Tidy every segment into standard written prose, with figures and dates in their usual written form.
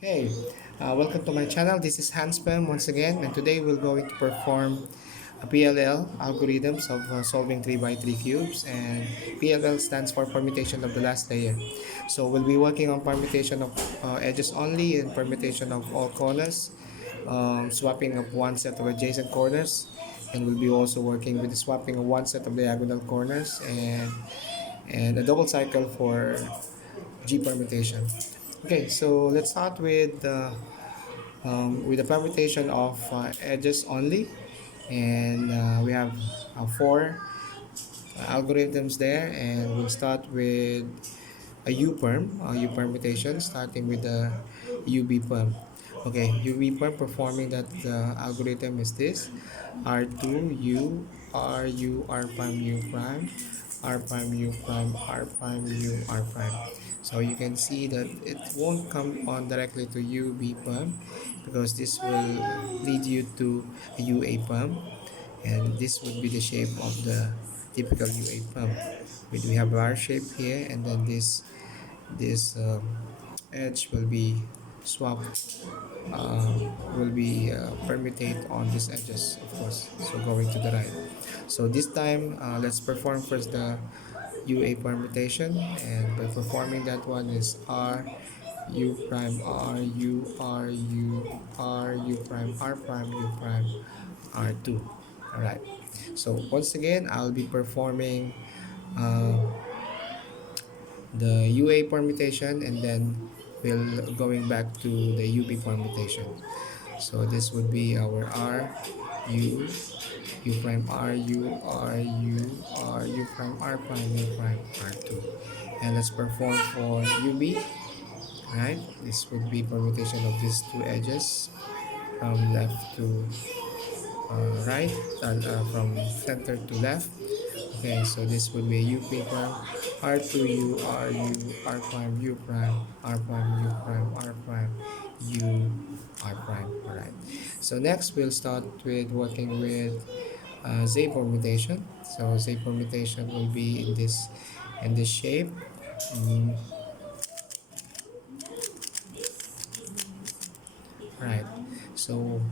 Hey, welcome to my channel. This is HansPerm once again, and today we're going to perform a PLL algorithms of solving 3 by 3 cubes, and PLL stands for permutation of the last layer. So we'll be working on permutation of edges only and permutation of all corners, swapping of one set of adjacent corners, and we'll be also working with the swapping of one set of diagonal corners and a double cycle for G permutation. Okay, so let's start with the permutation of edges only, and we have four algorithms there, and we'll start with a U permutation, starting with the UB perm. Okay, UB perm performing that algorithm is this: R2 U R U R prime U prime R prime U prime R prime U R prime. So you can see that it won't come on directly to UB perm because this will lead you to a UA perm, and this would be the shape of the typical UA perm. We have our shape here, and then this edge will be swapped, will be permutate on these edges, of course, so going to the right. So this time, let's perform first the UA permutation, and by performing that one is R U prime R U R U R U prime R prime U prime R2. All right, so once again I'll be performing uh, the UA permutation, and then we'll going back to the UB permutation. So this would be our R U U prime R U R U R U prime R prime U prime R2. And let's perform for UB. Right, this would be permutation of these two edges from left to right, and from center to left. Okay, so this would be U prime R2 U R U R prime U prime R prime U prime R prime U R prime. Alright. So next we'll start with working with Z permutation. So Z permutation will be in this shape. Mm, right. So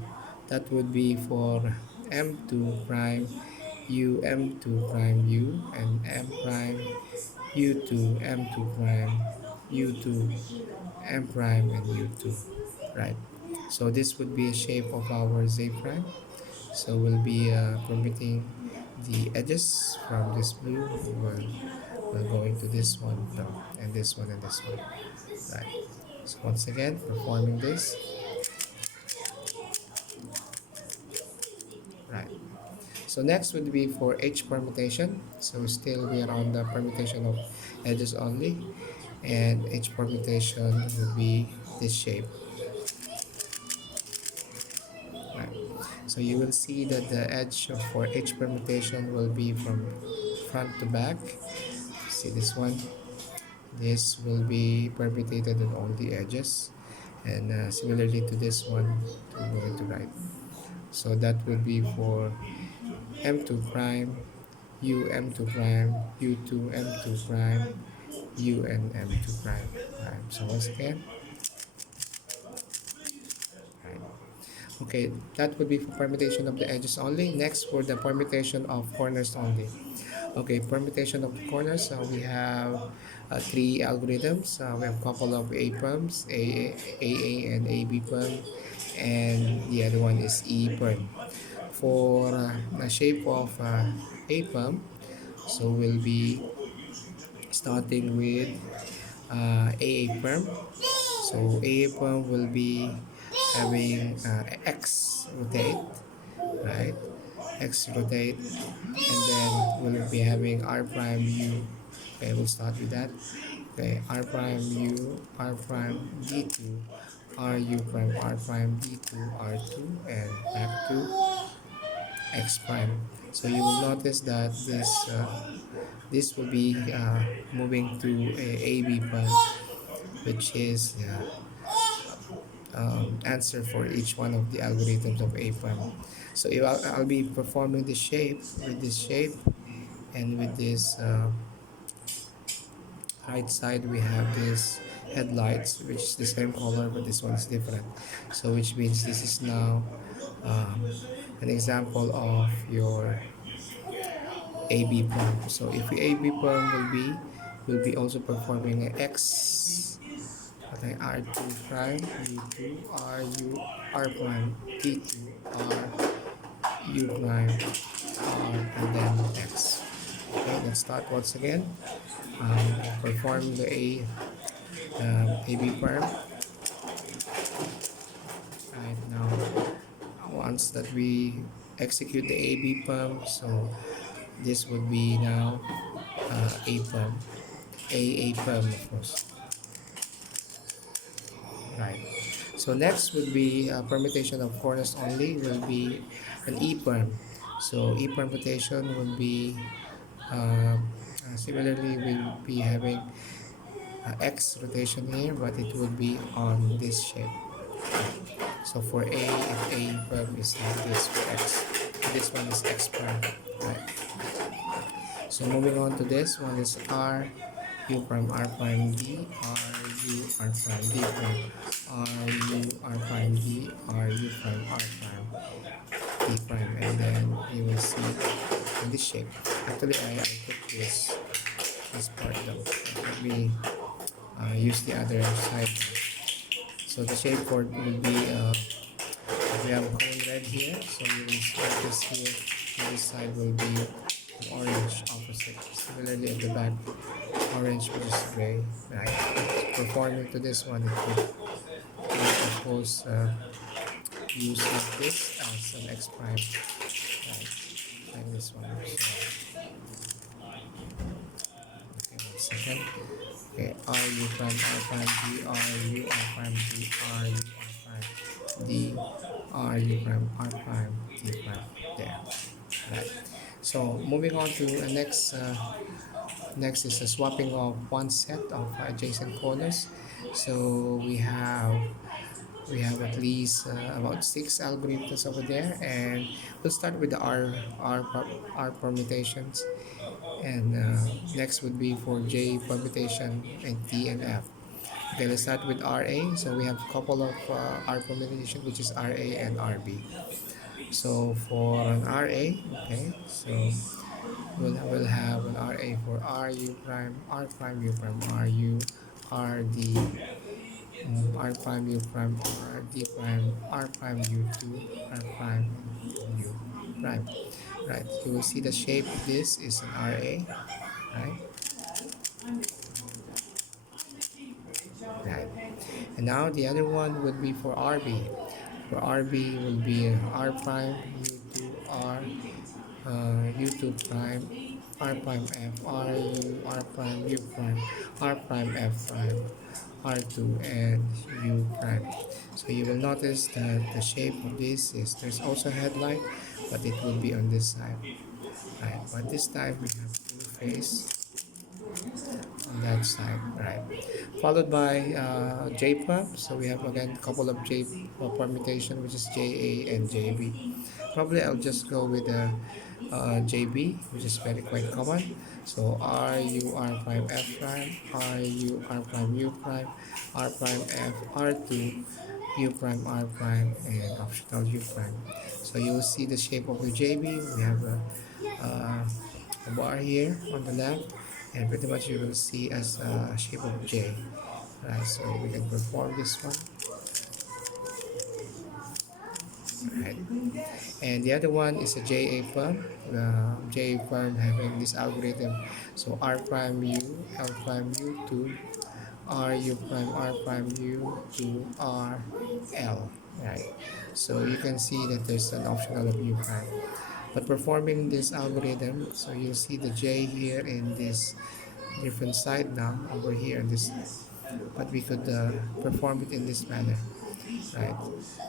that would be for M2 prime U M2 prime U and M prime U2 M2 prime U2 M prime and U2, right? So this would be a shape of our Z prime. So we'll be permitting the edges from this blue. We're going to this one and this one and this one, right? So once again, performing this, right? So next would be for H permutation. So still we are on the permutation of edges only, and H permutation would be this shape, right? So you will see that the edge for H permutation will be from front to back. See this one? This will be permutated on all the edges, and similarly to this one, to going to right. So that would be for M2 prime, U M2 prime, U2 M2 prime, U and M2 prime. Right. So once again, right. Okay, that would be for permutation of the edges only. Next, for the permutation of corners only. Okay, permutation of the corners. We have three algorithms. We have a couple of A perms, AA and AB perm, and the other one is E perm. For the shape of A perm, so we'll be starting with AA perm. So AA perm will be having X rotate, right? X rotate, and then we'll be having R prime U. Okay, we'll start with that. Okay, R prime U, R prime D2, R U prime, R prime D2, R2, and back to X prime. So you will notice that this will be moving to a AB prime, which is answer for each one of the algorithms of A prime. So if I'll be performing this shape with this shape, and with this right side we have this headlights, which is the same color, but this one is different. So which means this is now an example of your AB perm. So if your AB perm will be also performing an X, okay, R2 prime, U2, RU, R prime, T2, R, U prime, R, and then X. Okay, let's start once again. Perform the AB perm. Right now, once that we execute the AB perm, so this would be now A perm, A perm, of course. Right. So next would be permutation of corners only will be an E perm. So E permutation will be similarly we'll be having X rotation here, but it would be on this shape. So for A, if A perm is like this for X, this one is X perm. Right. So moving on to this one is R, U prime, R prime, D, R, U, R prime, D prime, R, U, R prime, D, R, U prime, R prime, D prime, and then you will see in this shape. Actually, I took this part though. Let me use the other side. So the shape for it will be we have a cone red here, so you will start this here. And this side will be an orange opposite. Similarly at the back, orange which is gray. Right. Performing to this one, it would of course use like this as an X prime. Right. Like this one. So okay, 1 second. Okay, R U prime R prime D R U R prime D R U R prime D R U prime R prime D prime. There. Right. So moving on to the next is the swapping of one set of adjacent corners. So we have at least about 6 algorithms over there, and we'll start with the R permutations, and next would be for J permutation and T and F. Okay, let's start with RA. So we have a couple of R permutation, which is RA and RB. So for an RA, okay, so we'll have an RA for RU prime, R prime, U prime, RU, RD, R prime, U prime, R D prime, R prime, U2, R prime, U prime. Right, you will see the shape of this is an RA, right? Right. And now the other one would be for RB. For RB will be R prime, U2, R, U2 prime, R prime F, RU, R prime, U prime, R prime F prime, R2, and U prime. So you will notice that the shape of this is there's also a headlight, but it will be on this side. Right. But this time we have two face on that side, right? Followed by JPEG. So we have again a couple of J permutation, which is JA and JB. Probably I'll just go with the JB, which is very quite common. So RU R prime F prime, RU R prime U prime, R prime F R2, U prime R prime, and optional U prime. So you'll see the shape of the JB. We have uh, a bar here on the left, and pretty much you will see as a shape of J. Right, so we can perform this one. Right. And the other one is a JA perm. The JA perm having this algorithm. So R prime U, L prime U2, R U prime R prime U to R L. Right. So you can see that there's an optional of U prime. But performing this algorithm, so you'll see the J here in this different side now over here in this, but we could perform it in this manner, right?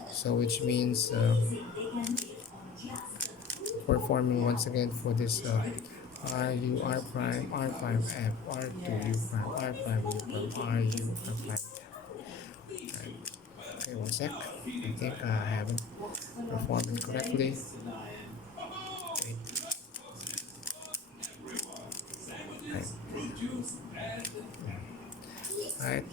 So which means performing once again for this R U R prime R prime F R2 U prime R prime U prime R U R prime. Right. Okay, 1 sec. I think I haven't performed it correctly. Wait. Right. Right.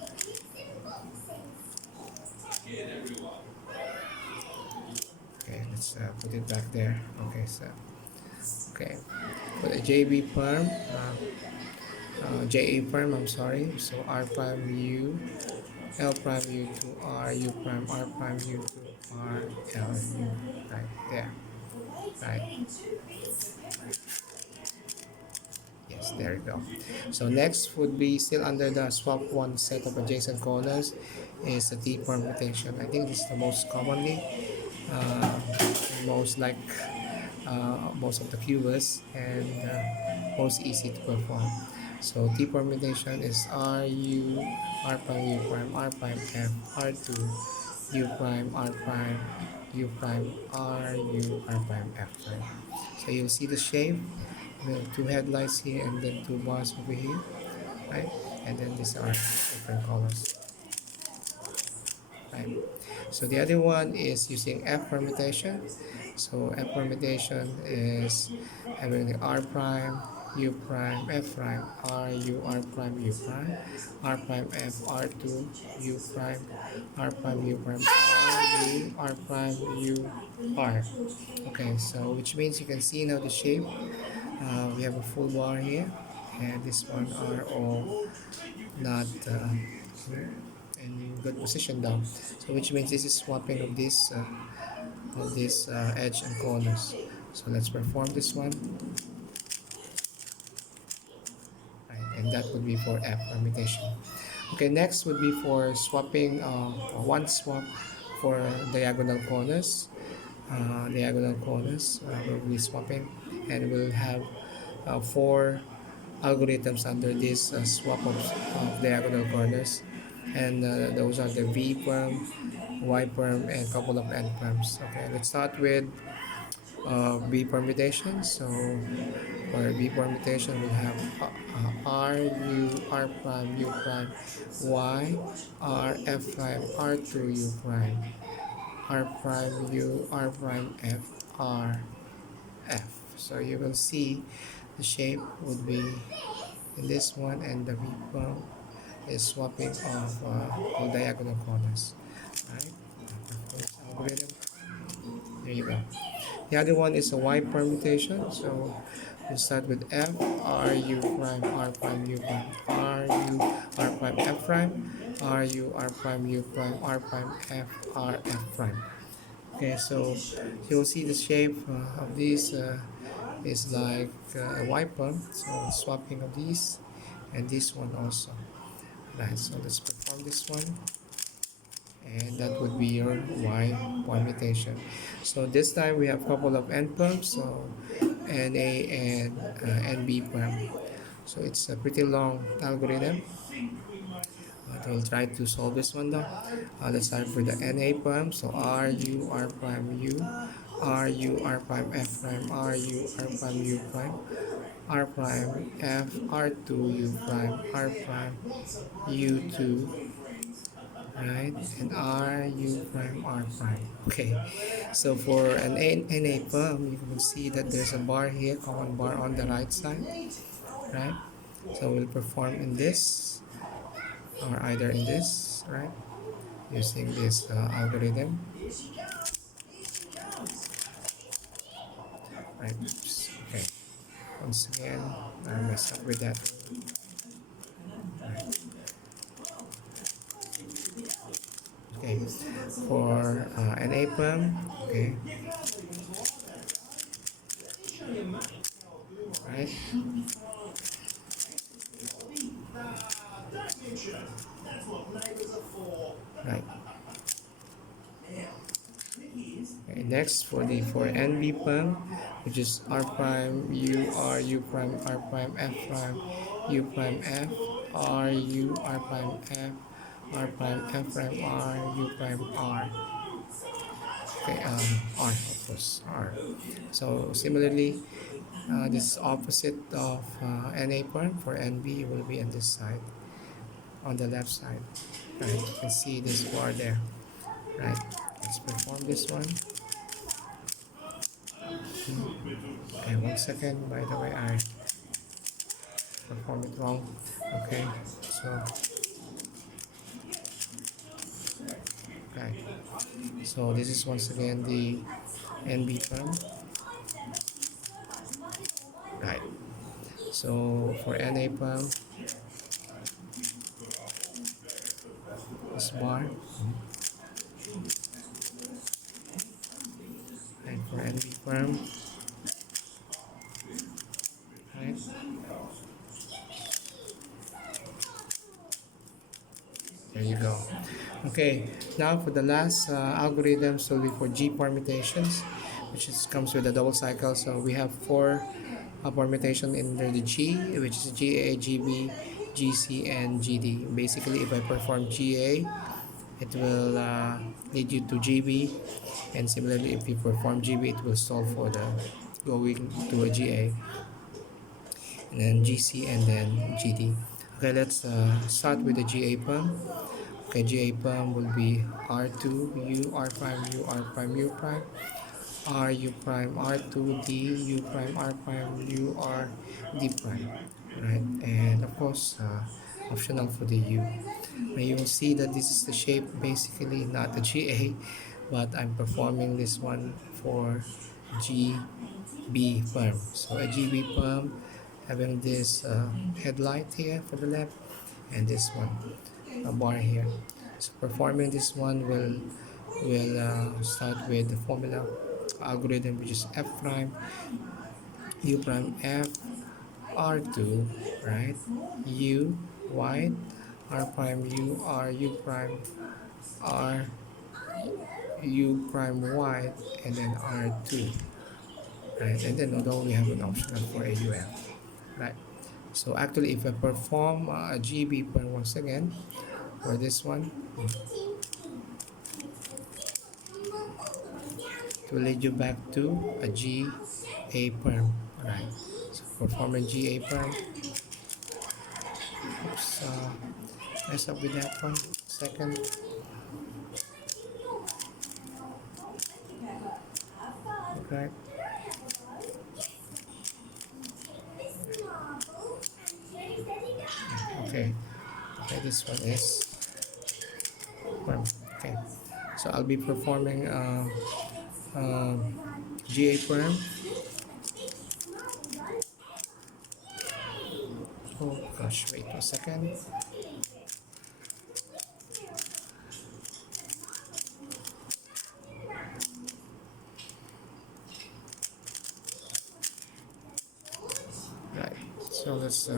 Okay, let's put it back there. Okay, so okay, for the JB perm, JA perm, I'm sorry. So R prime U, L prime U to R, U prime, R prime U to R, L U. Right there. Right. Yes, there you go. So next would be still under the swap one set of adjacent corners is the T permutation. I think this is the most commonly, uh, most like most of the cubers and most easy to perform. So T permutation is R U R prime U prime R prime F R2 U prime R prime U prime R U R prime F prime. So you'll see the shape. We have two headlights here and then two bars over here, right? And then these are different colors, right? So the other one is using F permutation. So F permutation is having the R prime, U prime, F prime, R, U, R prime, U prime, R prime, F, R2, U prime, R prime, U prime, R, U, R prime, U, R. Okay, so which means you can see now the shape. We have a full bar here, and this one are all not in good position down. So which means this is swapping of this edge and corners. So let's perform this one, right? And that would be for F permutation. Okay, next would be for swapping one swap for diagonal corners. Diagonal corners we'll be swapping, and we'll have four algorithms under this swap of diagonal corners, and those are the V perm, Y perm, and a couple of N perms. Okay, let's start with B permutation. So for B permutation, we have R U R prime U prime Y R F prime R2 U prime R prime U R prime F R F. So you will see the shape would be in this one, and the V perm is swapping of all diagonal corners. Right? Algorithm. There you go. The other one is a Y permutation. So we start with F, R, U prime, R prime, U prime, R, U, R prime, F prime, R, U, R prime, U prime, R prime, F, R, F prime. Okay, so you'll see the shape of these is like a Y perm. So swapping of these and this one also. Right, so let's perform this one, and that would be your Y permutation. So this time we have a couple of N perms, so NA and NB perm. So it's a pretty long algorithm, but we'll try to solve this one though. Let's start with the NA perm. So R U R prime U, R U R prime F prime, R U R prime U prime, R prime F R2 U prime, R prime U2, right, and R U prime R prime. Okay, so for an NA perm, you can see that there's a bar here, common bar on the right side, right? So we'll perform in this or either in this, right, using this algorithm, right? Oops. Okay, once again I messed up with that. Right. Okay, for NA perm, okay, right, right. Okay, next for NB perm, which is R prime U R U prime R prime F prime U prime F R U R prime F R prime F prime R U prime R. Okay, R, of course, R. So similarly, this is opposite of NA perm. For NB, it will be on this side, on the left side. Right, you can see this bar there. Right, let's perform this one. Okay, 1 second. By the way, I performed it wrong. Okay, so right, Right. So this is once again the NB perm. Right. So for NA perm, this bar, and for NB perm, right. There you go. Okay, now for the last algorithms will be for G permutations, which comes with a double cycle. So we have four permutation in the G, which is GA, GB, GC, and GD. Basically, if I perform GA, it will lead you to GB, and similarly, if you perform GB, it will solve for the going to a GA, and then GC, and then GD. Okay, let's start with the GA perm. Okay, GA perm will be R2, U, R prime, U, R prime, U prime, R, U prime, R2, D, U prime, R prime, U, R, D prime, right? And of course, optional for the U. Now you will see that this is the shape, basically not a GA, but I'm performing this one for GB perm. So a GB perm having this headlight here for the left, and this one, a bar here. So performing this one will start with the formula algorithm, which is F prime, U prime, F, R2, right? U, wide, R prime, U, R, U prime, R, U prime, wide, and then R2, right? And then although we have an optional for AUF, right? So actually, if I perform a GB perm once again for this one, it will lead you back to a GA perm, right? So performing GA perm. Oops, mess up with that one. Second, okay. Okay, okay, this one is perm. Okay, so I'll be performing GA perm. Oh gosh, wait a second. Right, so let's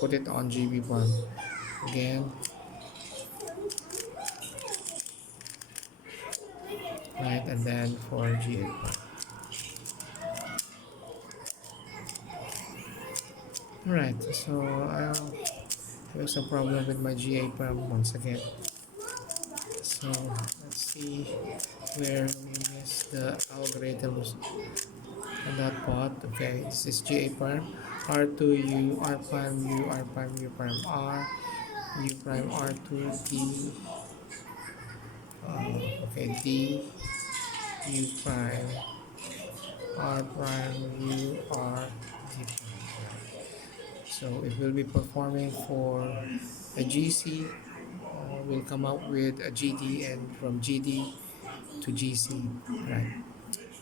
put it on GB perm again. Right, and then for GA perm. Right, so I'll have some problem with my GA perm once again. So let's see where we missed the algorithms on that part. Okay, this is GA prime, R2, U, R prime, U, R prime, U prime, R, U prime, R2, D, okay, D, U prime, R prime, U, R, D prime. So it will be performing for a GC. We'll come up with a GD, and from GD to GC, right?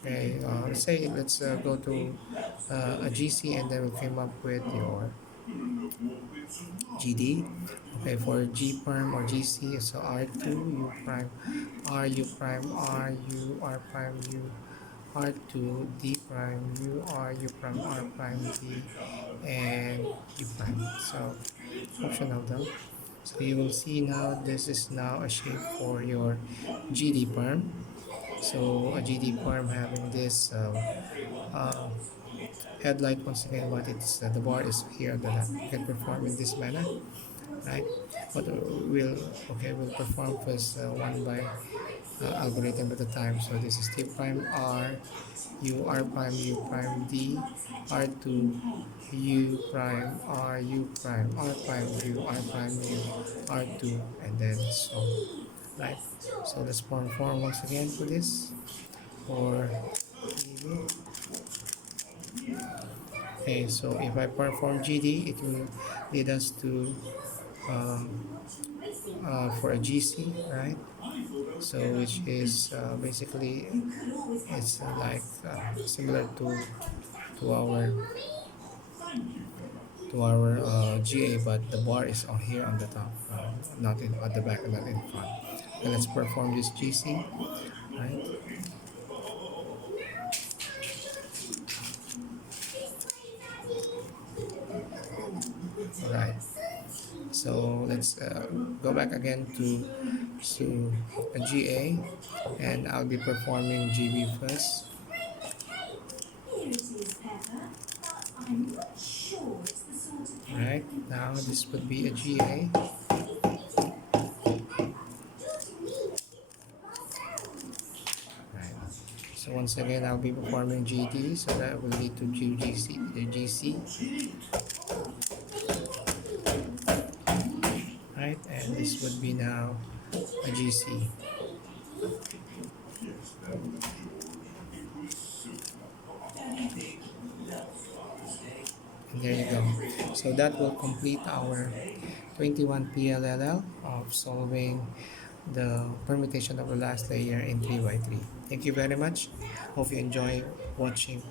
Okay, let's go to a GC, and then we came up with your GD. Okay, for G prime or GC, so R2, U prime, R, U prime, R, U, R prime, U, R2, D prime, U, R, U prime, R prime, D, and U prime. So optional though. So you will see now this is now a shape for your GD perm. So a GD perm having this uh, headlight once again, but it's the bar is here that I can perform in this manner, right? But we'll perform first one by algorithm at a time. So this is T prime R, U, R prime, U prime, D, R2, U prime, R, U prime, R prime, U, R prime, U, R2, and then so, right? So let's perform once again for this for EV. Okay, so if I perform GD, it will lead us to for a GC, right? So which is basically it's similar to our GA, but the bar is on here on the top, not in at the back and not in front. Okay, let's perform this GC, right? Right. So let's go back again to a GA, and I'll be performing GB first. Right now, this would be a GA. Right. So once again, I'll be performing GD, so that will lead to GC, the GC. Right, and this would be now a GC. And there you go. So that will complete our 21 PLL of solving the permutation of the last layer in 3 by 3. Thank you very much. Hope you enjoy watching.